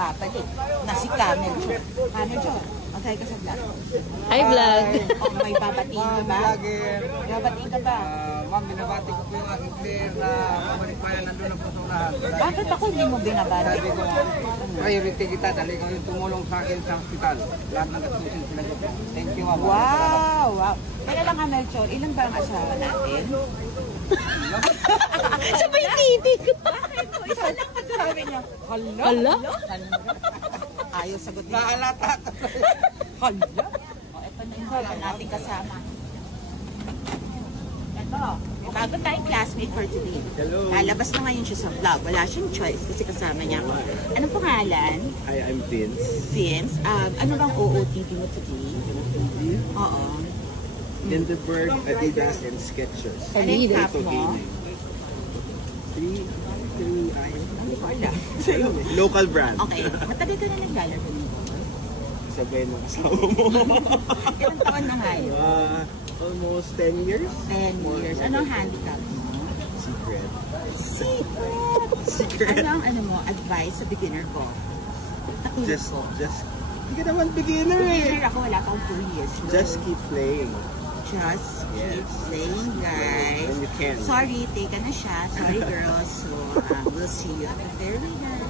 babalik na si Camel Joe. Camel Joe, magkaya ka sa vlog. Hi, vlog. Oh, may babatiin ka ba? Babatiin ka ba? Ma'am, binabati ko po yung aking player na pabalik pa yan, nandun ang puso lahat. Bakit ako hindi mo binabati? Sabi ko, priority kita dahil ikaw yung tumulong sa akin sa hospital. Lahat ng gastusin sila ko. Thank you, ma'am. Wow! Wow! Teka lang, Camel Joe, ilan ba ang asawa natin? Sabay titig. Bakit? Isa lang ang sabi niya. Hala? Hala? Ayaw sagot niya. Naalata ka. Hala? O, ito na yung natin kasama. Ito, may bago tayong classmate for today. Hello. Lalabas na ngayon siya sa vlog. Wala siyang choice kasi kasama niya ako. Anong pangalan? Hi, I'm Vince. Vince. Ano bang OOTD mo today? Oo. Lindenberg, Adidas, and Skechers. Ano yung cap Ito mo? gaming. Three ayaw. Hindi ko alam. Local brand. Okay. Matagal ka na naglalaro nito? Sabay ng asawa mo. Ilang taon na nga yun? Almost 10 years. 10 years. Anong handicap mo? Secret. Secret! Anong mo, advice sa beginner ko? Katulad ko. Hindi ka naman beginner eh. Beginner ako, wala pang 2 years. Just keep playing. Just keep Yes. playing, guys. When you can. Sorry, take na siya. Sorry, girls. So, we'll see you at the fairway, guys.